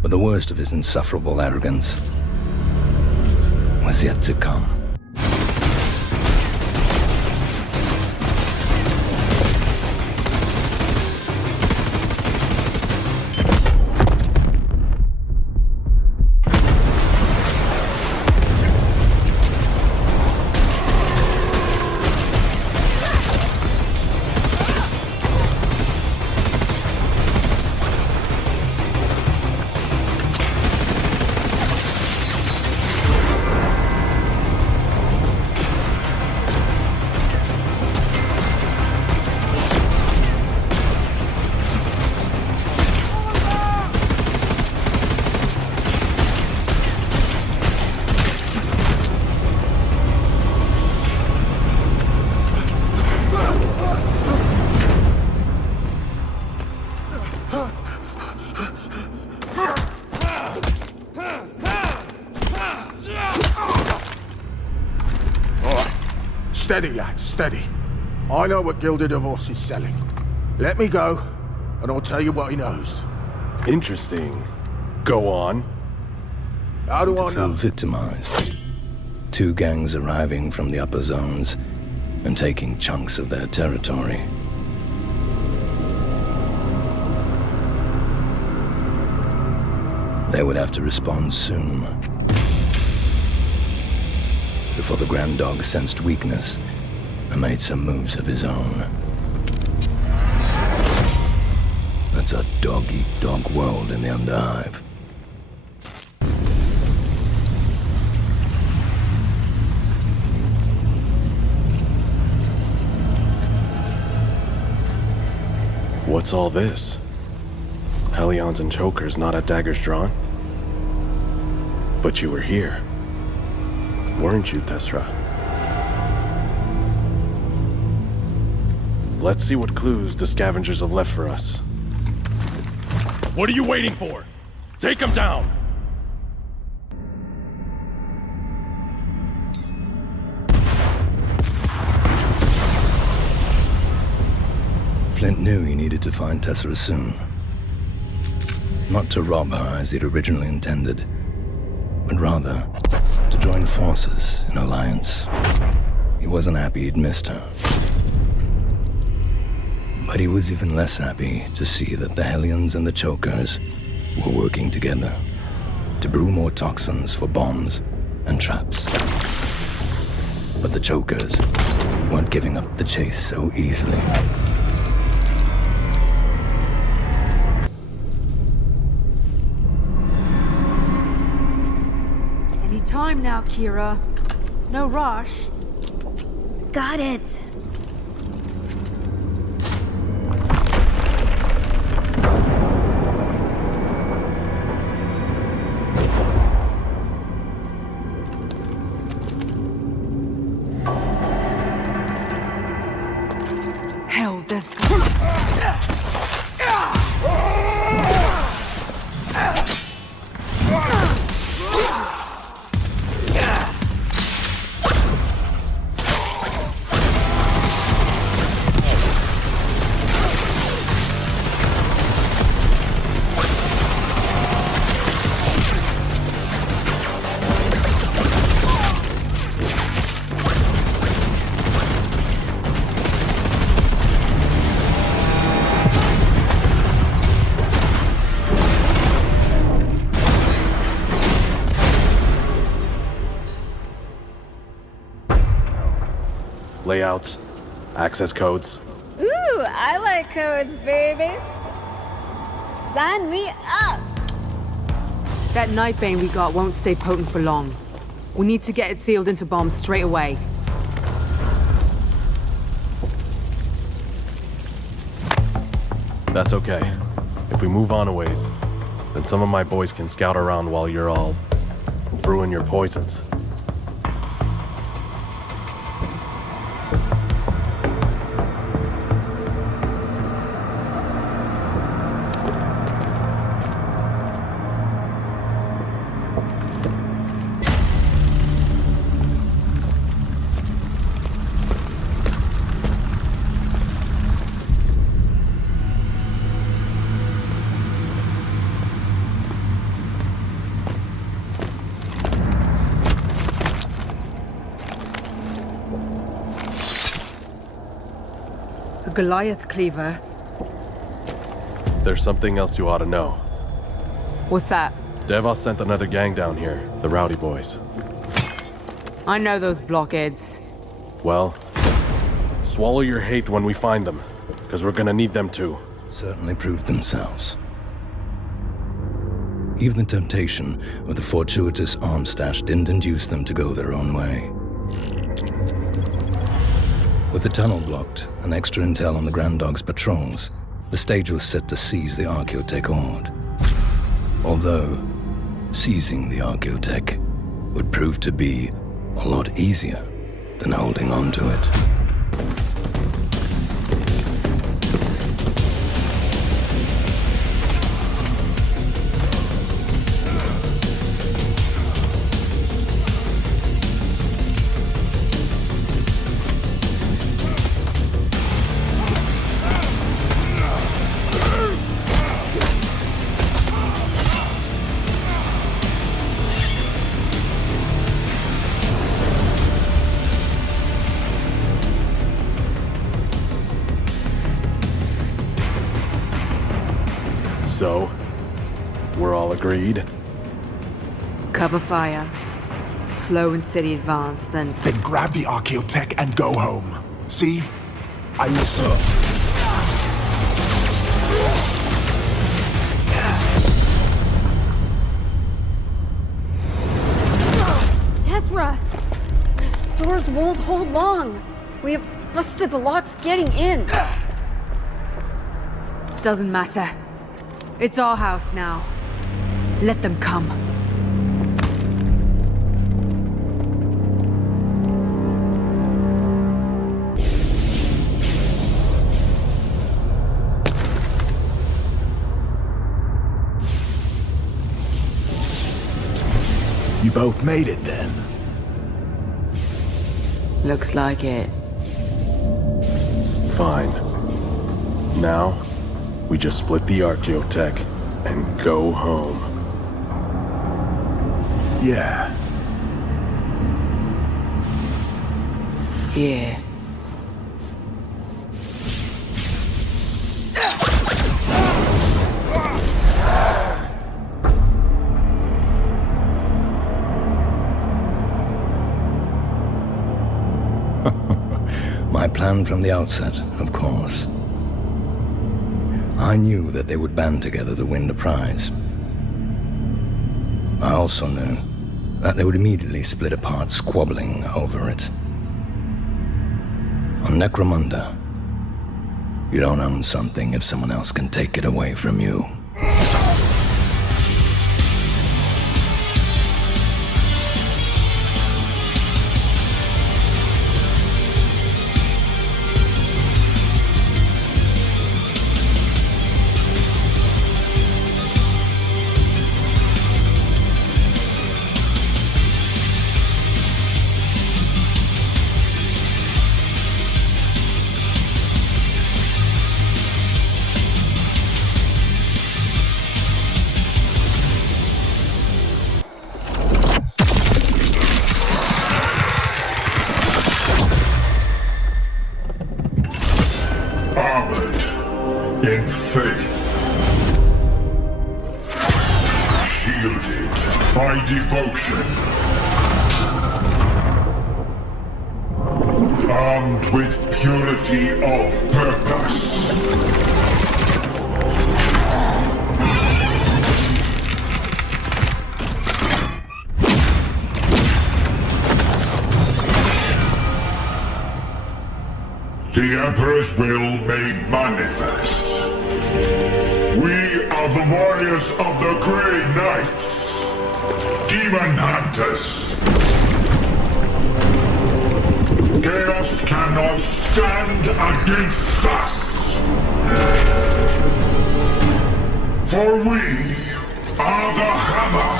But the worst of his insufferable arrogance was yet to come. Steady, lads, steady. I know what Gilded Divorce is selling. Let me go, and I'll tell you what he knows. Interesting. Go on. How do I Feel know? victimized. Two gangs arriving from the upper zones and taking chunks of their territory. They would have to respond soon. Before the Grand Dog sensed weakness and made some moves of his own. That's a dog-eat-dog world in the Underhive. What's all this? Hellions and chokers not at daggers drawn? But you were here. Weren't you, Tesra? Let's see what clues the scavengers have left for us. What are you waiting for? Take them down! Flint knew he needed to find Tessera soon. Not to rob her as he'd originally intended, but rather to join forces in alliance. He wasn't happy he'd missed her. But he was even less happy to see that the Hellions and the Chokers were working together to brew more toxins for bombs and traps. But the Chokers weren't giving up the chase so easily. Any time now, Kira. No rush. Got it. Hell, there's... Layouts, access codes. Ooh, I like codes, babies. Sign me up. That Nightbane we got won't stay potent for long. We need to get it sealed into bombs straight away. That's okay. If we move on a ways, then some of my boys can scout around while you're all brewing your poisons. Goliath cleaver. There's something else you ought to know. What's that? Devos sent another gang down here, the Rowdy Boys. I know those blockheads. Well, swallow your hate when we find them, because we're gonna need them too. Certainly proved themselves. Even the temptation of the fortuitous arms stash didn't induce them to go their own way. With the tunnel blocked and extra intel on the Grand Dog's patrols, the stage was set to seize the Archaeotech Horde. Although, seizing the Archaeotech would prove to be a lot easier than holding on to it. So, we're all agreed? Cover fire. Slow and steady advance, then... Then grab the Archaeotech and go home. See? I listen. Tezra! Doors won't hold long. We have busted the locks getting in. Doesn't matter. It's our house now. Let them come. You both made it then. Looks like it. Fine. Now, we just split the Archaeotech and go home. Yeah. Yeah. My plan from the outset, of course. I knew that they would band together to win the prize. I also knew that they would immediately split apart, squabbling over it. On Necromunda, you don't own something if someone else can take it away from you. In faith, shielded by devotion, armed with purity of purpose. The Emperor's will made manifest. We are the warriors of the Grey Knights, demon hunters. Chaos cannot stand against us. For we are the Hammer.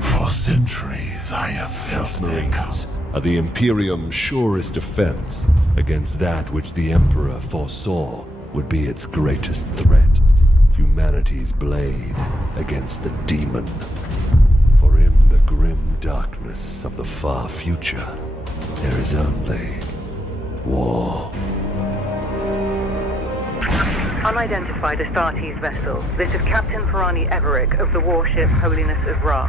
For centuries I have felt the echoes are the Imperium's surest defense against that which the Emperor foresaw would be its greatest threat. humanity's blade against the demon. For in the grim darkness of the far future, there is only war. Unidentified Astartes vessel. This is Captain Ferrani Everick of the warship Holiness of Ra.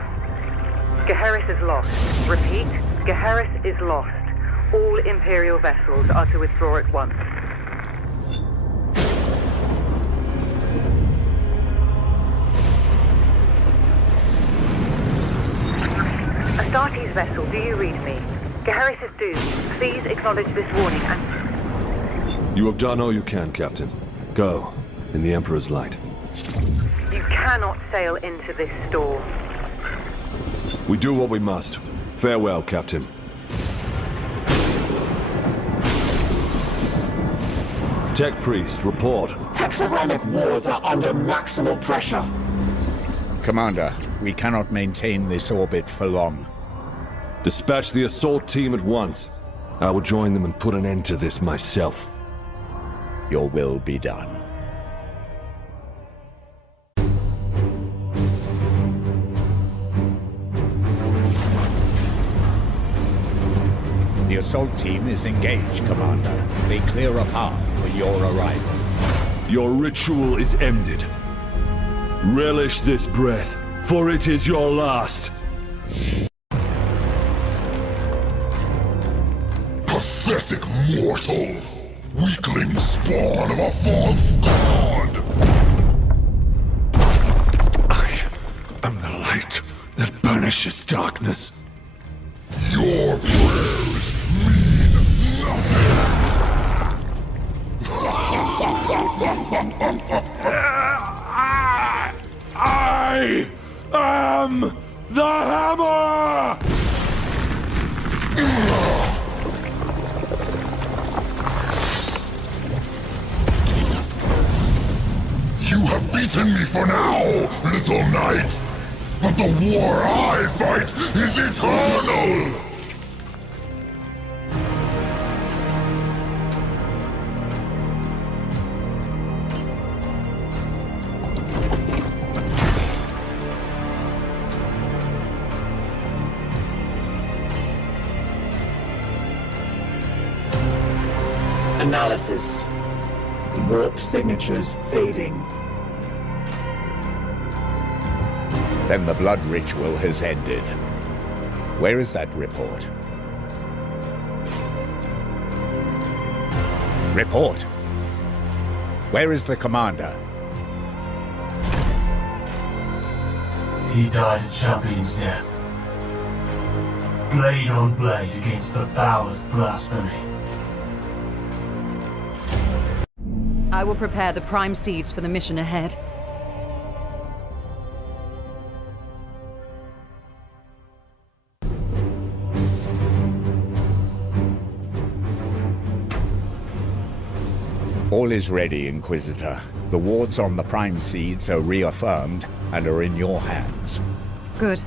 Geheris is lost. Repeat, Geheris is lost. All Imperial vessels are to withdraw at once. Astartes vessel, do you read me? Geheris is doomed. Please acknowledge this warning and... You have done all you can, Captain. Go, in the Emperor's light. You cannot sail into this storm. We do what we must. Farewell, Captain. Tech Priest, report. Hexagramic wards are under maximal pressure. Commander, we cannot maintain this orbit for long. Dispatch the assault team at once. I will join them and put an end to this myself. Your will be done. The assault team is engaged, Commander. They clear a path for your arrival. Your ritual is ended. Relish this breath, for it is your last. Pathetic mortal! Weakling spawn of a false god! I am the light that banishes darkness. Your prayers mean nothing! I am the hammer! You have beaten me for now, little knight! But the war I fight is eternal! Analysis. Warp signatures fading. Then the blood ritual has ended. Where is that report? Report! Where is the commander? He died a champion's death. Blade on blade against the foulest blasphemy. I will prepare the prime seeds for the mission ahead. All is ready, Inquisitor. The wards on the prime seeds are reaffirmed and are in your hands. Good.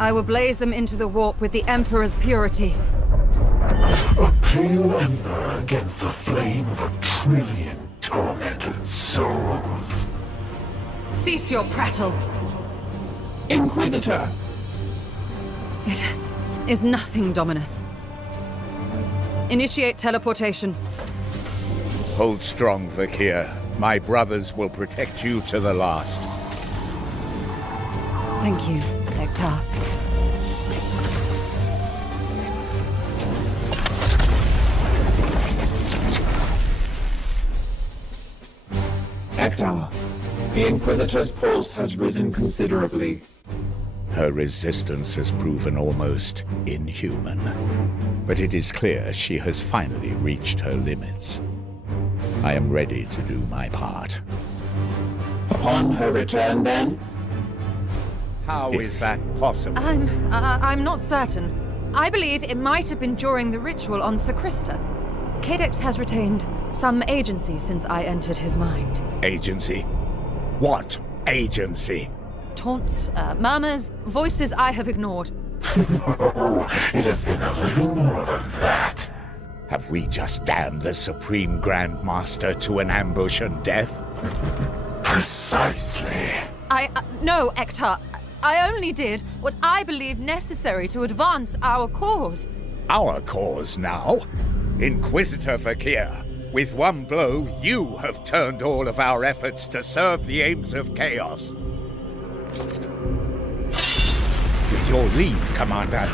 I will blaze them into the warp with the Emperor's purity. A pale ember against the flame of 1,000,000,000 tormented souls. Cease your prattle! Inquisitor! It is nothing, Dominus. Initiate teleportation. Hold strong, Vakir. My brothers will protect you to the last. Thank you, Hector. Hector, the Inquisitor's pulse has risen considerably. Her resistance has proven almost inhuman. But it is clear she has finally reached her limits. I am ready to do my part. Upon her return, then? How is that possible? I'm not certain. I believe it might have been during the ritual on Sacrista. Cadex has retained some agency since I entered his mind. Agency? What agency? Taunts, murmurs, voices I have ignored. It has been a little more than that. Have we just damned the Supreme Grand Master to an ambush and death? Precisely. No, Ektar. I only did what I believe necessary to advance our cause. Our cause now? Inquisitor Vakir, with one blow, you have turned all of our efforts to serve the aims of chaos. With your leave, Commander.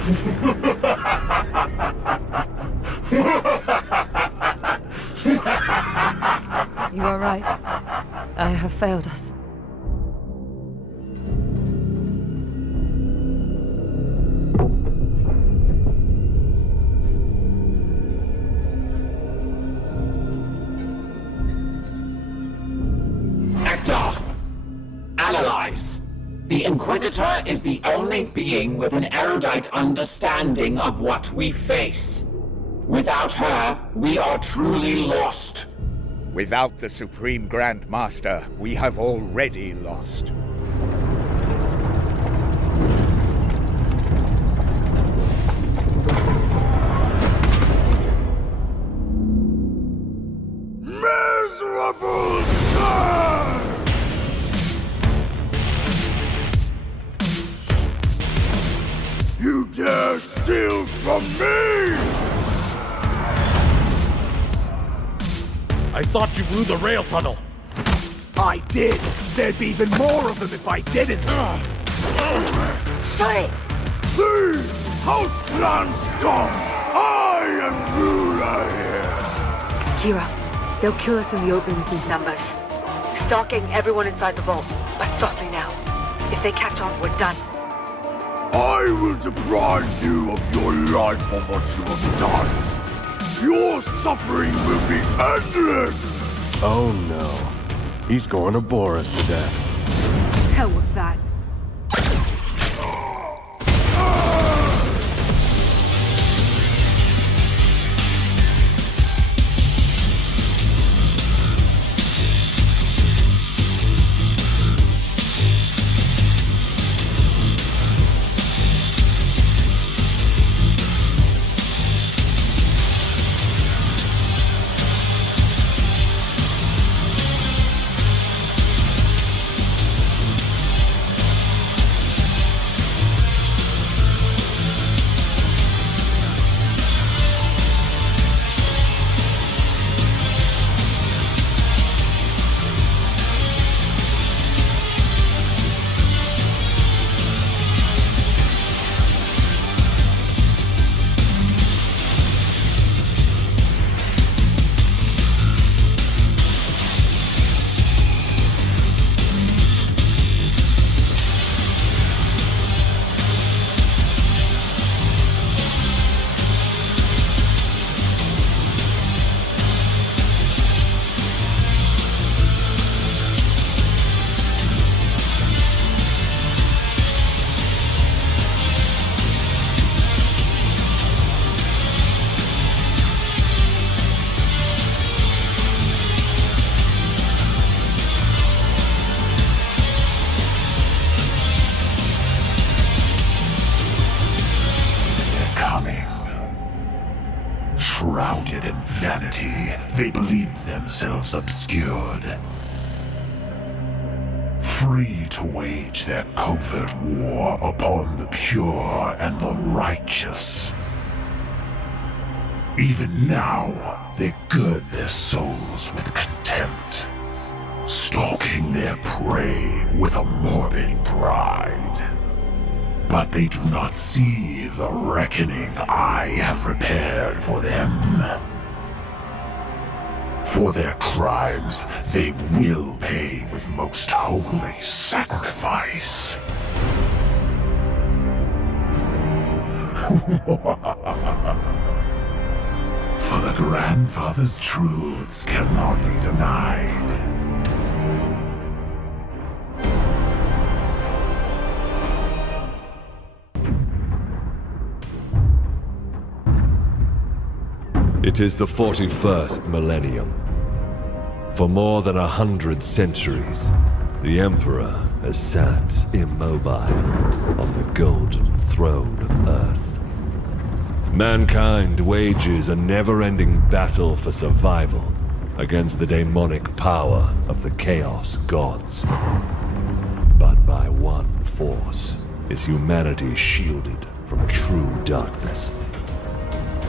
You are right. I have failed us. Analyze. The Inquisitor is the only being with an erudite understanding of what we face. Without her, we are truly lost. Without the Supreme Grand Master, we have already lost. Miserable sir! You dare steal from me! I thought you blew the rail tunnel. I did. There'd be even more of them if I didn't. Shut it! These House Clan scum! I am ruler here! Kira, they'll kill us in the open with these numbers. Start getting everyone inside the vault, but softly now. If they catch on, we're done. I will deprive you of your life for what you have done. Your suffering will be endless! Oh no. He's going to bore us to death. Hell with that. Shrouded in vanity, they believed themselves obscured. Free to wage their covert war upon the pure and the righteous. Even now, they gird their souls with contempt, stalking their prey with a morbid pride. But they do not see the reckoning I have prepared for them. For their crimes, they will pay with most holy sacrifice. For the Grandfather's truths cannot be denied. It is the 41st millennium. For more than 100 centuries, the Emperor has sat immobile on the golden throne of Earth. Mankind wages a never-ending battle for survival against the demonic power of the Chaos Gods. But by one force is humanity shielded from true darkness.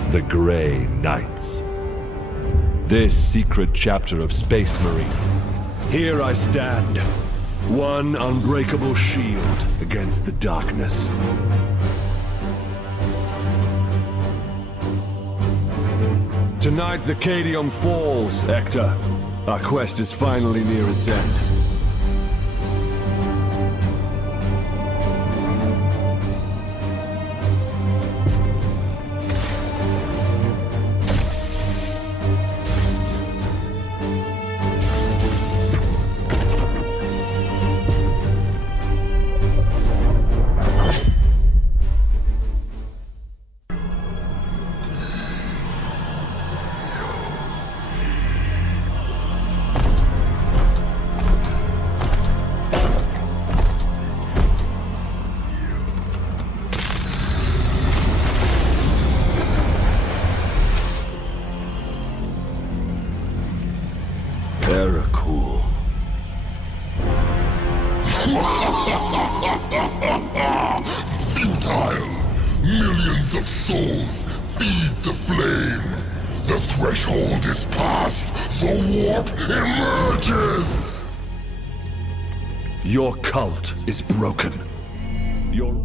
The Grey Knights. This secret chapter of Space Marine. Here I stand, one unbreakable shield against the darkness. Tonight the Cadium falls, Hector. Our quest is finally near its end. Futile! Millions of souls feed the flame! The threshold is passed! The warp emerges! Your cult is broken. Your...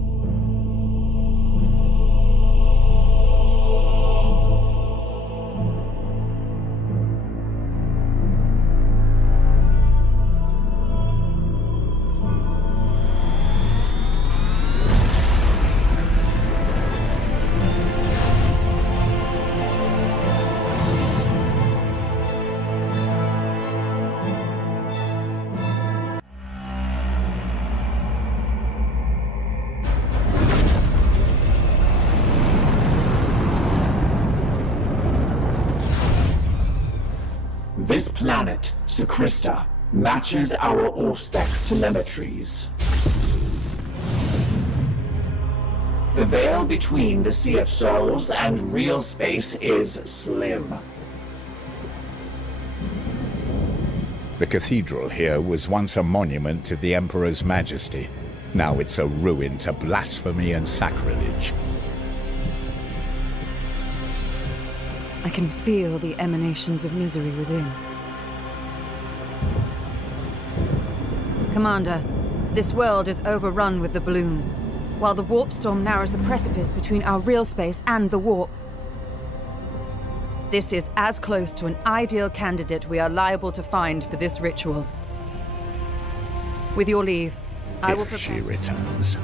This planet, Sakura, matches our Auspex telemetries. The veil between the Sea of Souls and real space is slim. The cathedral here was once a monument to the Emperor's majesty. Now it's a ruin to blasphemy and sacrilege. I can feel the emanations of misery within. Commander, this world is overrun with the bloom, while the warp storm narrows the precipice between our real space and the warp. This is as close to an ideal candidate we are liable to find for this ritual. With your leave, I will prepare... If she returns.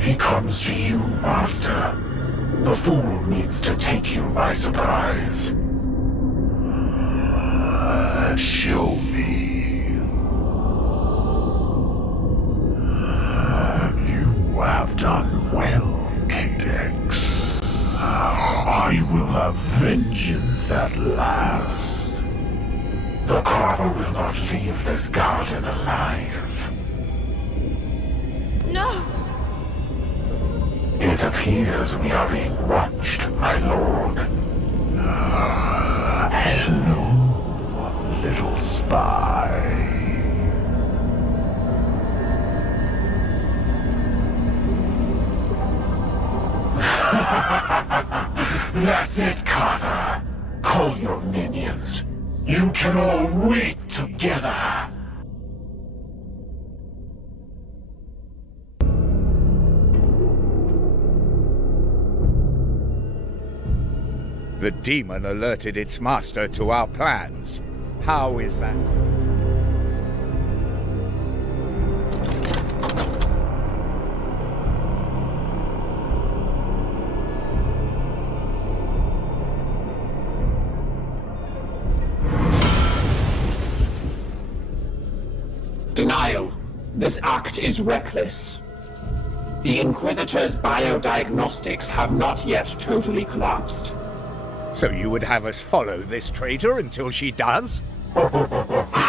He comes to you, Master. The fool needs to take you by surprise. Show me. You have done well, Cadex. I will have vengeance at last. The Carver will not leave this garden alive. No! It appears we are being watched, my lord. Hello, little spy. That's it, Carter. Call your minions. You can all wait together. The demon alerted its master to our plans. How is that? Denial. This act is reckless. The Inquisitor's biodiagnostics have not yet totally collapsed. So you would have us follow this traitor until she does?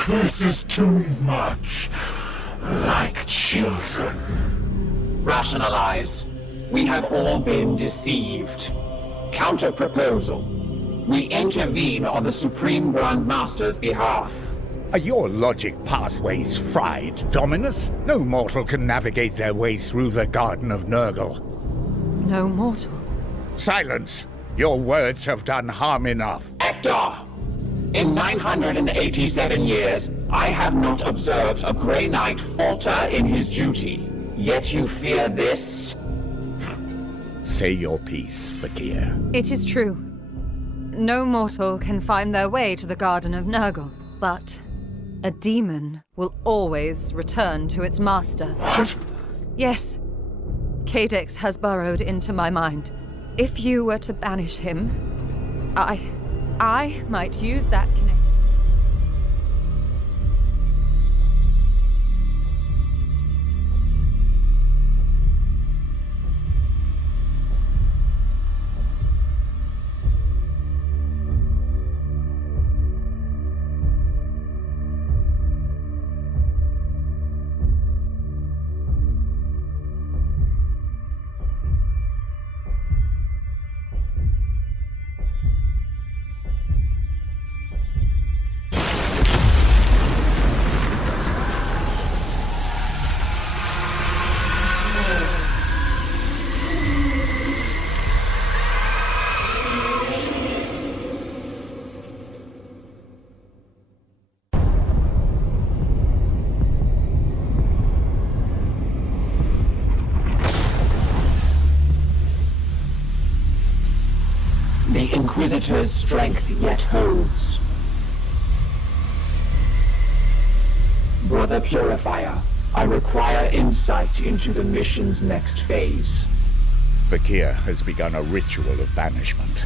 This is too much. Like children. Rationalize. We have all been deceived. Counter-proposal. We intervene on the Supreme Grand Master's behalf. Are your logic pathways fried, Dominus? No mortal can navigate their way through the Garden of Nurgle. No mortal. Silence! Your words have done harm enough. Hector! In 987 years, I have not observed a Grey Knight falter in his duty. Yet you fear this? Say your piece, Fakir. It is true. No mortal can find their way to the Garden of Nurgle, but a demon will always return to its master. What? Yes. Cadex has burrowed into my mind. If you were to banish him, I might use that connection. The Inquisitor's strength yet holds. Brother Purifier, I require insight into the mission's next phase. Fakir has begun a ritual of banishment.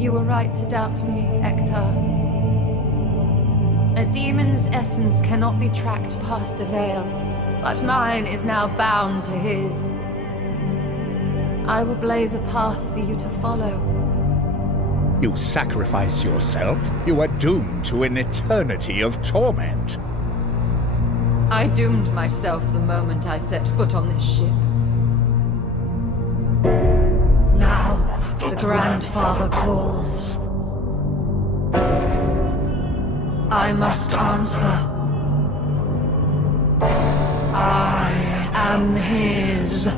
You were right to doubt me, Hector. A demon's essence cannot be tracked past the veil, but mine is now bound to his. I will blaze a path for you to follow. You sacrifice yourself, you are doomed to an eternity of torment. I doomed myself the moment I set foot on this ship. Now, the Grandfather calls. I must answer. I am his.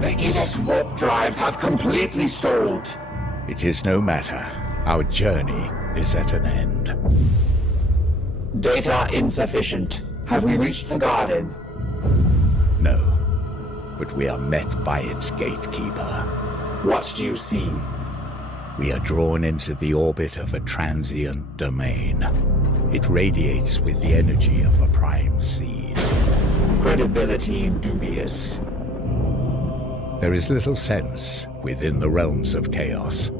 The Edict's warp drives have completely stalled. It is no matter. Our journey is at an end. Data insufficient. Have we reached the garden? No, but we are met by its gatekeeper. What do you see? We are drawn into the orbit of a transient domain. It radiates with the energy of a prime seed. Credibility dubious. There is little sense within the realms of chaos.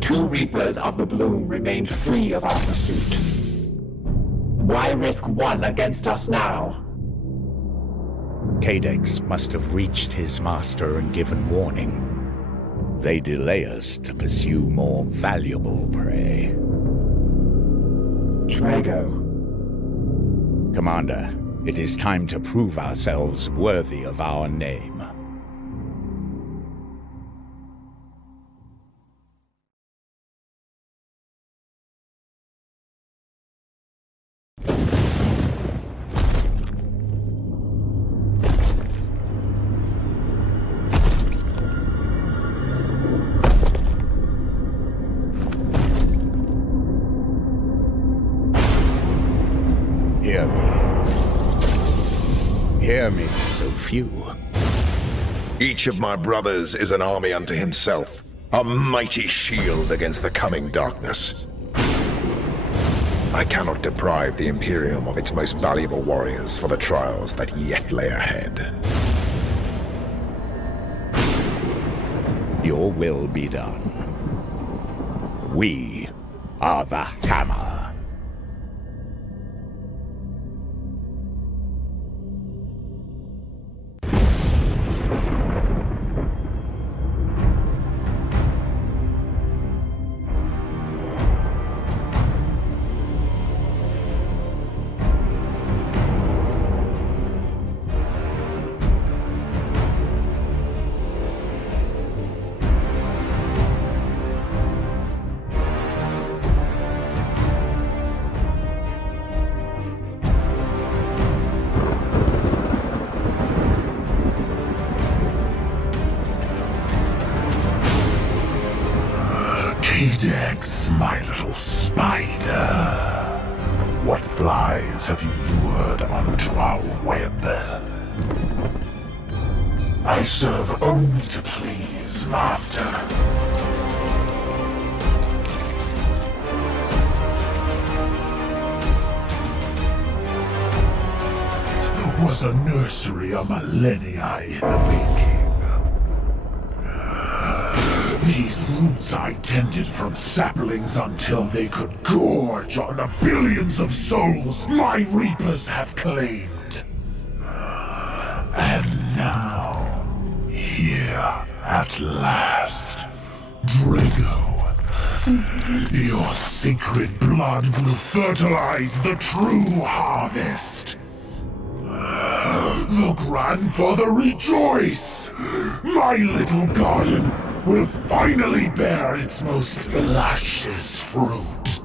2 Reapers of the Bloom remained free of our pursuit. Why risk one against us now? Cadex must have reached his master and given warning. They delay us to pursue more valuable prey. Drago. Commander, it is time to prove ourselves worthy of our name. hear me. Hear me, so few. Each of my brothers is an army unto himself, a mighty shield against the coming darkness. I cannot deprive the Imperium of its most valuable warriors for the trials that yet lay ahead. Your will be done. We are the Hammer. Kidex, my little spider. What flies have you lured onto our web? I serve only to please, Master. It was a nursery of millennia in the making. These roots I tended from saplings until they could gorge on the billions of souls my reapers have claimed. And now, here at last, Drago, your sacred blood will fertilize the true harvest. The grandfather rejoice! My little garden will finally bear its most luscious fruit.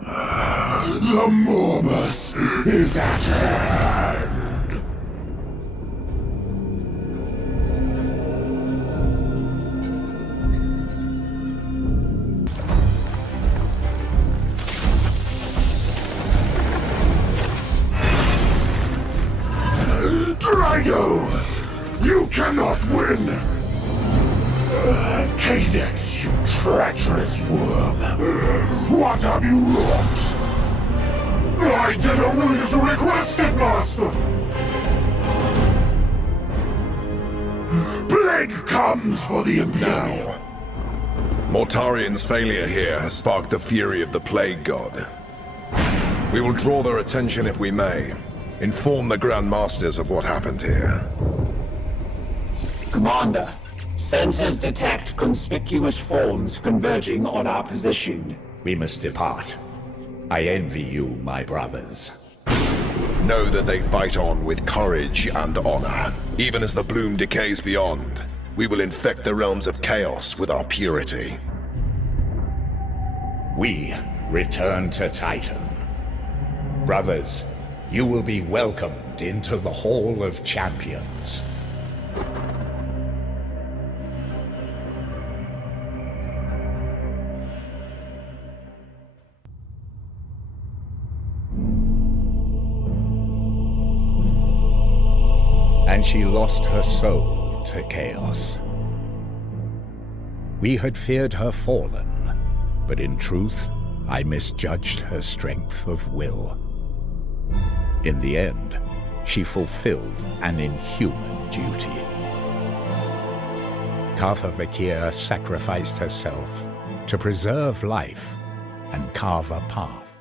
The Morbus is at hand. Drago! You cannot win! Kidex, you treacherous worm! What have you wrought? I did only as requested, Master! Plague comes for the Imperium! Now, Mortarian's failure here has sparked the fury of the Plague God. We will draw their attention if we may. Inform the Grand Masters of what happened here. Commander, sensors detect conspicuous forms converging on our position. We must depart. I envy you, my brothers. Know that they fight on with courage and honor. Even as the bloom decays beyond, we will infect the realms of chaos with our purity. We return to Titan. Brothers, you will be welcomed into the Hall of Champions. And she lost her soul to chaos. We had feared her fallen, but in truth, I misjudged her strength of will. In the end, she fulfilled an inhuman duty. Cartha Vakir sacrificed herself to preserve life and carve a path